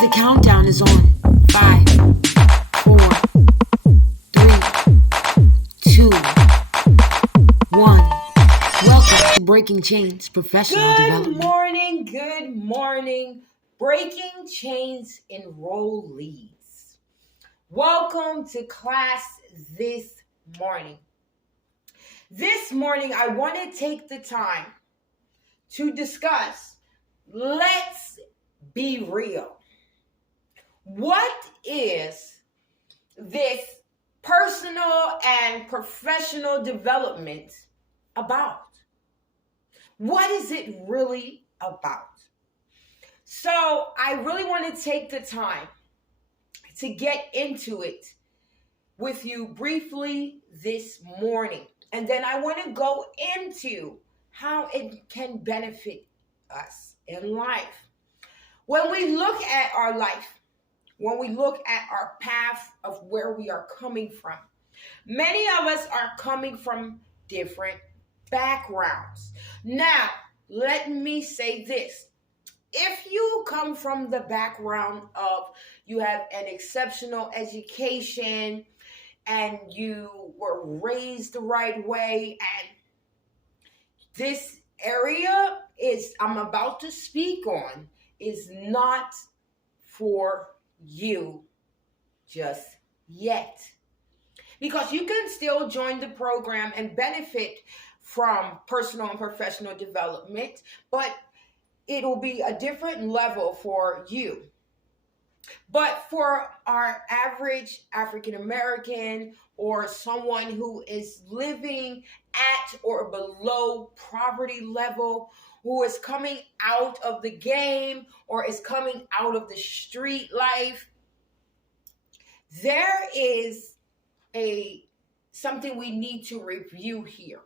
The countdown is on. 5, 4, 3, 2, 1. Welcome to Breaking Chains Professional Development. Good morning, Breaking Chains enrollees. Welcome to class this morning. This morning, I want to take the time to discuss, let's be real. What is this personal and professional development about? What is it really about? So I really want to take the time to get into it with you briefly this morning. And then I want to go into how it can benefit us in life. When we look at our life, when we look at our path of where we are coming from, many of us are coming from different backgrounds. Now, let me say this. If you come from the background of you have an exceptional education and you were raised the right way, and this area I'm about to speak on is not for you just yet. Because you can still join the program and benefit from personal and professional development, but it will be a different level for you. But for our average African American or someone who is living at or below poverty level, who is coming out of the game or is coming out of the street life, there is something we need to review here.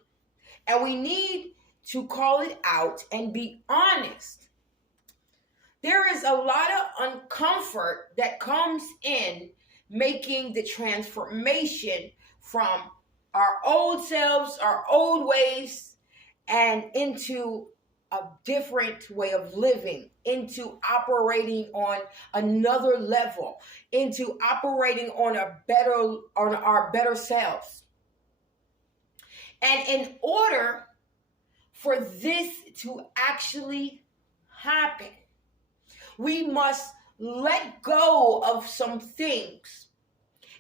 And we need to call it out and be honest. There is a lot of uncomfort that comes in making the transformation from our old selves, our old ways, and into a different way of living, into operating on another level, into operating on our better selves. And in order for this to actually happen, we must let go of some things,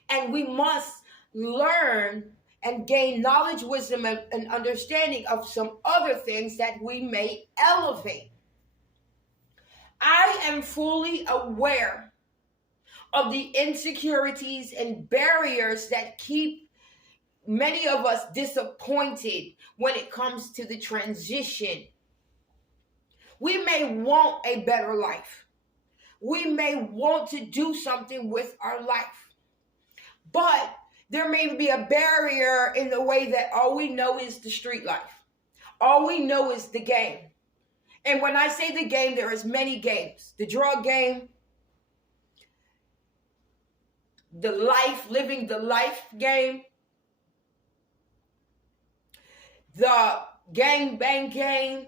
and we must learn and gain knowledge, wisdom, and understanding of some other things that we may elevate. I am fully aware of the insecurities and barriers that keep many of us disappointed when it comes to the transition. We may want a better life. We may want to do something with our life. But there may be a barrier in the way that all we know is the street life. All we know is the game. And when I say the game, there is many games. The drug game, living the life game, the gang bang game,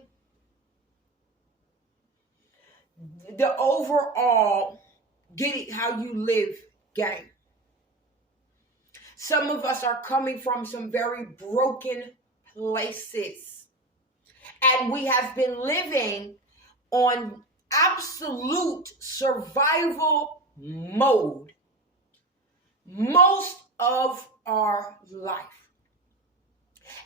the overall get it how you live game. Some of us are coming from some very broken places, and we have been living on absolute survival mode most of our life.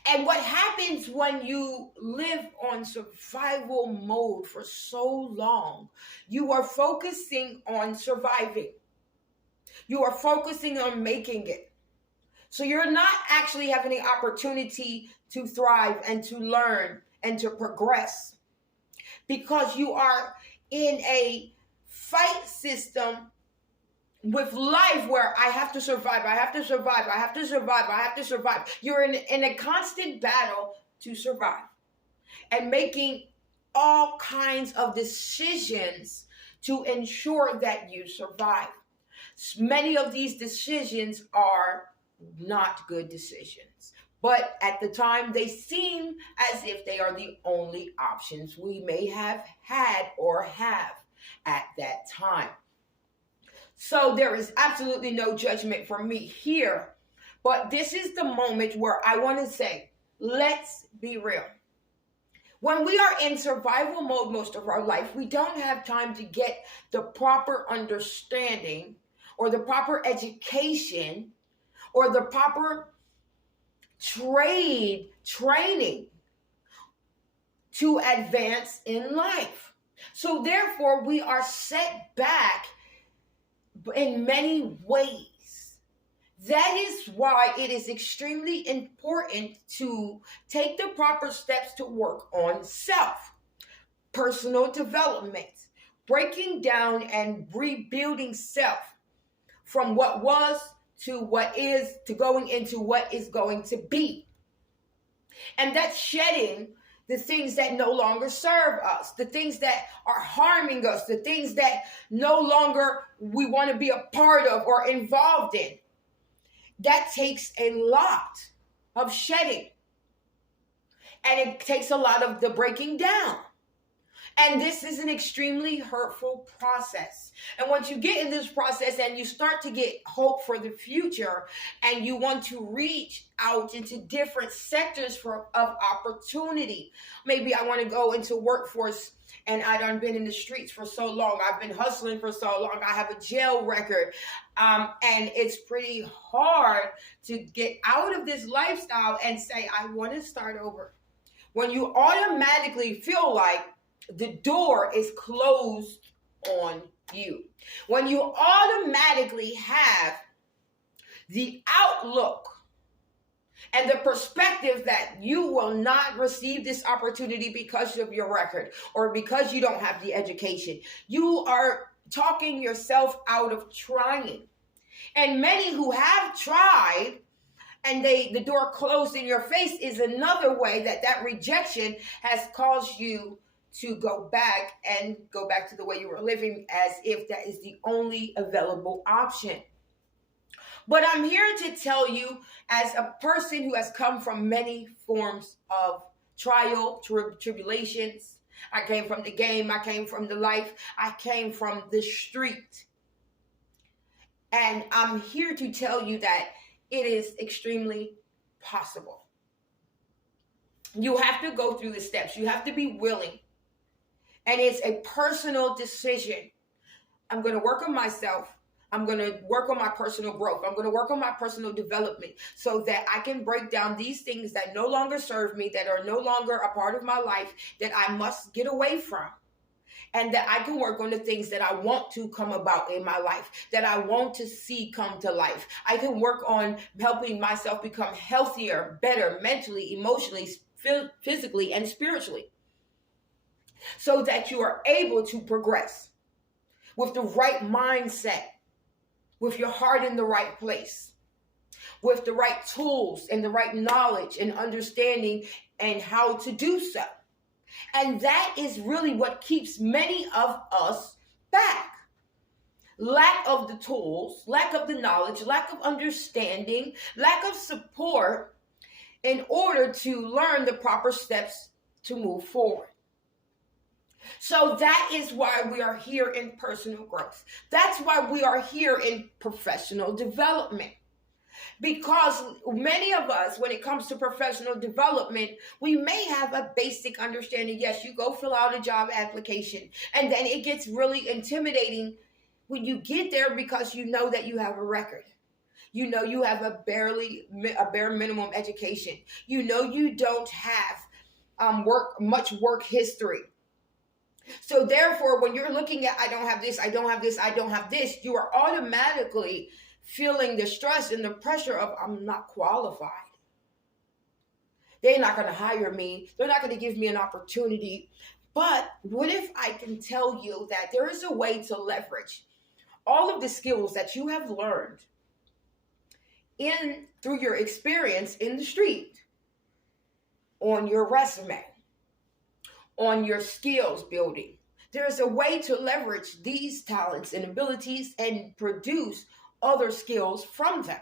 And what happens when you live on survival mode for so long, you are focusing on surviving. You are focusing on making it. So you're not actually having the opportunity to thrive and to learn and to progress, because you are in a fight system with life where I have to survive, I have to survive, I have to survive, I have to survive. You're in a constant battle to survive and making all kinds of decisions to ensure that you survive. Many of these decisions are not good decisions, but at the time they seem as if they are the only options we may have had or have at that time. So there is absolutely no judgment from me here. But this is the moment where I want to say, let's be real. When we are in survival mode most of our life, we don't have time to get the proper understanding or the proper education or the proper training to advance in life. So therefore, we are set back in many ways. That is why it is extremely important to take the proper steps to work on self, personal development, breaking down and rebuilding self from what was to what is to going into what is going to be. And that's shedding the things that no longer serve us, the things that are harming us, the things that no longer we want to be a part of or involved in. That takes a lot of shedding. And it takes a lot of the breaking down. And this is an extremely hurtful process. And once you get in this process and you start to get hope for the future and you want to reach out into different sectors of opportunity, maybe I want to go into workforce and I done been in the streets for so long. I've been hustling for so long. I have a jail record. And it's pretty hard to get out of this lifestyle and say, I want to start over. When you automatically feel like the door is closed on you. When you automatically have the outlook and the perspective that you will not receive this opportunity because of your record or because you don't have the education, you are talking yourself out of trying. And many who have tried and the door closed in your face is another way that rejection has caused you to go back to the way you were living as if that is the only available option. But I'm here to tell you, as a person who has come from many forms of trial, tribulations, I came from the game, I came from the life, I came from the street. And I'm here to tell you that it is extremely possible. You have to go through the steps. You have to be willing. And it's a personal decision. I'm going to work on myself. I'm going to work on my personal growth. I'm going to work on my personal development so that I can break down these things that no longer serve me, that are no longer a part of my life, that I must get away from. And that I can work on the things that I want to come about in my life, that I want to see come to life. I can work on helping myself become healthier, better, mentally, emotionally, physically, and spiritually, so that you are able to progress with the right mindset, with your heart in the right place, with the right tools and the right knowledge and understanding and how to do so. And that is really what keeps many of us back. Lack of the tools, lack of the knowledge, lack of understanding, lack of support in order to learn the proper steps to move forward. So that is why we are here in personal growth. That's why we are here in professional development. Because many of us, when it comes to professional development, we may have a basic understanding. Yes, you go fill out a job application, and then it gets really intimidating when you get there because you know that you have a record. You know you have a bare minimum education. You know you don't have much work history. So therefore, when you're looking at, I don't have this, I don't have this, I don't have this, you are automatically feeling the stress and the pressure of, I'm not qualified. They're not going to hire me. They're not going to give me an opportunity. But what if I can tell you that there is a way to leverage all of the skills that you have learned through your experience in the street, on your resume, on your skills building. There's a way to leverage these talents and abilities and produce other skills from them.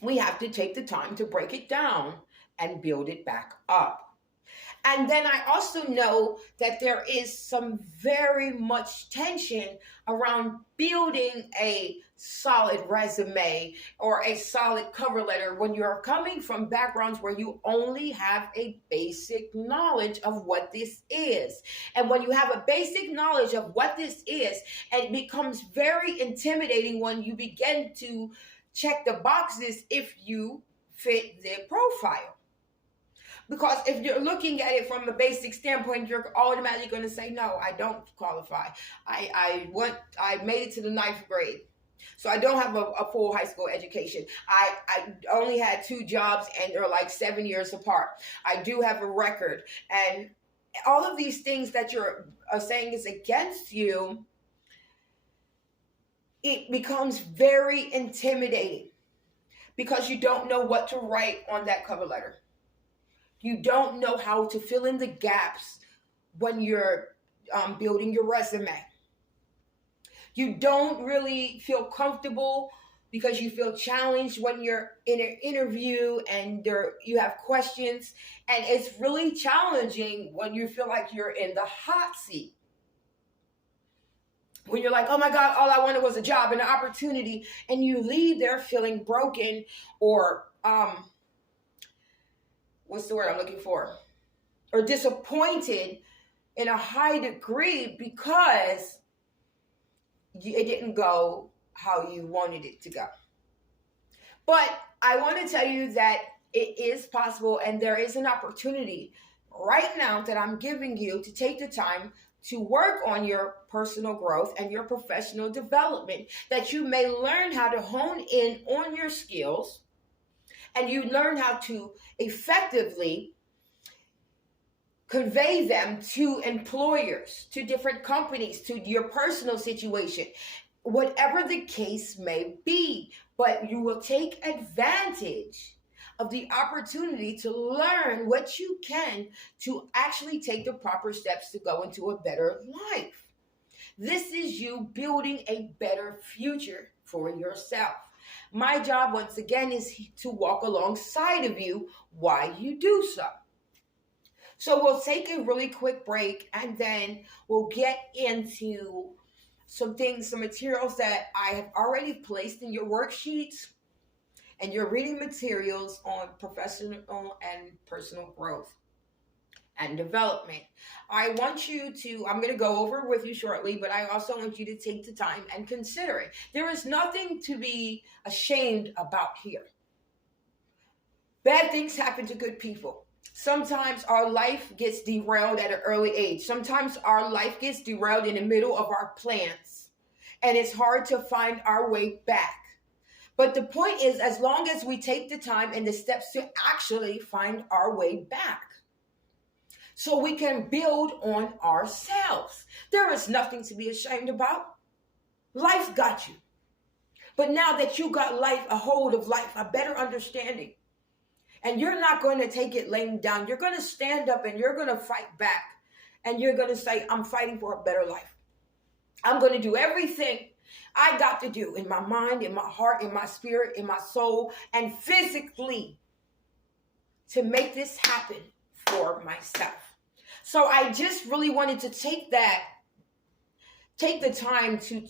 We have to take the time to break it down and build it back up. And then I also know that there is some very much tension around building a solid resume or a solid cover letter when you're coming from backgrounds where you only have a basic knowledge of what this is. And when you have a basic knowledge of what this is, it becomes very intimidating when you begin to check the boxes if you fit their profile. Because if you're looking at it from a basic standpoint, you're automatically going to say, no, I don't qualify. I made it to the 9th grade. So I don't have a full high school education. I only had 2 jobs and they're like 7 years apart. I do have a record. And all of these things that you're saying is against you, it becomes very intimidating because you don't know what to write on that cover letter. You don't know how to fill in the gaps when you're building your resume. You don't really feel comfortable because you feel challenged when you're in an interview and you have questions. And it's really challenging when you feel like you're in the hot seat. When you're like, oh my God, all I wanted was a job and an opportunity. And you leave there feeling broken or what's the word I'm looking for? Or disappointed in a high degree because it didn't go how you wanted it to go. But I want to tell you that it is possible and there is an opportunity right now that I'm giving you to take the time to work on your personal growth and your professional development, that you may learn how to hone in on your skills and you learn how to effectively convey them to employers, to different companies, to your personal situation, whatever the case may be. But you will take advantage of the opportunity to learn what you can to actually take the proper steps to go into a better life. This is you building a better future for yourself. My job, once again, is to walk alongside of you while you do so. So we'll take a really quick break and then we'll get into some things, some materials that I have already placed in your worksheets and your reading materials on professional and personal growth and development. I want you to, I'm going to go over with you shortly, but I also want you to take the time and consider it. There is nothing to be ashamed about here. Bad things happen to good people. Sometimes our life gets derailed at an early age. Sometimes our life gets derailed in the middle of our plans, and it's hard to find our way back. But the point is, as long as we take the time and the steps to actually find our way back, so we can build on ourselves. There is nothing to be ashamed about. Life got you. But now that you got life, a hold of life, a better understanding, and you're not going to take it laying down. You're going to stand up and you're going to fight back. And you're going to say, I'm fighting for a better life. I'm going to do everything I got to do in my mind, in my heart, in my spirit, in my soul, and physically to make this happen for myself. So I just really wanted to take the time to